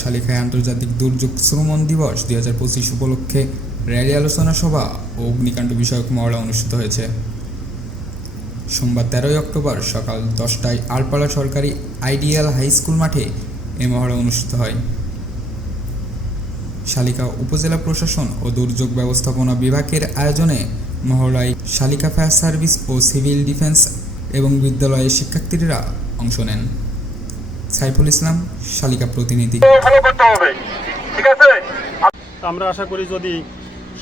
শালিখায় আন্তর্জাতিক দুর্যোগ শ্রমণ দিবস দুই হাজার পঁচিশ উপলক্ষে র্যালি, আলোচনা সভা ও অগ্নিকাণ্ড বিষয়ক মহড়া অনুষ্ঠিত হয়েছে। সোমবার তেরোই অক্টোবর সকাল দশটায় আলপাড়া সরকারি আইডিয়াল হাই স্কুল মাঠে এ মহড়া অনুষ্ঠিত হয়। শালিকা উপজেলা প্রশাসন ও দুর্যোগ ব্যবস্থাপনা বিভাগের আয়োজনে মহড়ায় শালিকা ফায়ার সার্ভিস ও সিভিল ডিফেন্স এবং বিদ্যালয়ের শিক্ষার্থীরা অংশ নেন। সাইফুল ইসলাম শালিকা প্রতিনিধি। ফলো করতে হবে ঠিক আছে? আমরা আশা করি যদি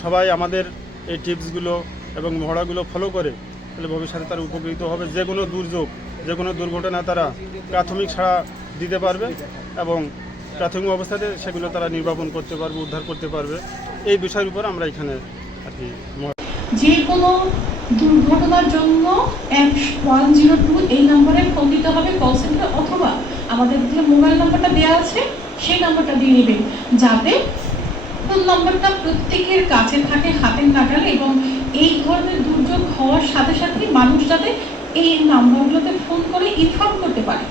সবাই আমাদের এই টিপসগুলো এবং মহড়াগুলো ফলো করে তাহলে ভবিষ্যতে তারা উপকৃত হবে যে কোনো দুর্যোগ যে কোনো দুর্ঘটনা তারা প্রাথমিক সাড়া দিতে পারবে এবং প্রাথমিক অবস্থাতে সেগুলো তারা নির্বাপন করতে পারবে উদ্ধার করতে পারবে। এই বিষয়ের উপর আমরা এখানে আর কি যে কোনো দুর্ঘটনার জন্য এক ওয়ান জিরো টু এই নম্বরে ফোন দিতে হবে কল সেন্টার অথবা আমাদের যে মোবাইল নাম্বারটা দেওয়া আছে, সেই নাম্বারটা দিয়ে নেবেন। যাতে ফোন নম্বরটা প্রত্যেকের কাছে থাকে হাতের নাগালে এবং এই ধরনের দুর্যোগ হওয়ার সাথে সাথে মানুষ যাতে এই নাম্বারগুলোতে ফোন করে ইনফর্ম করতে পারে।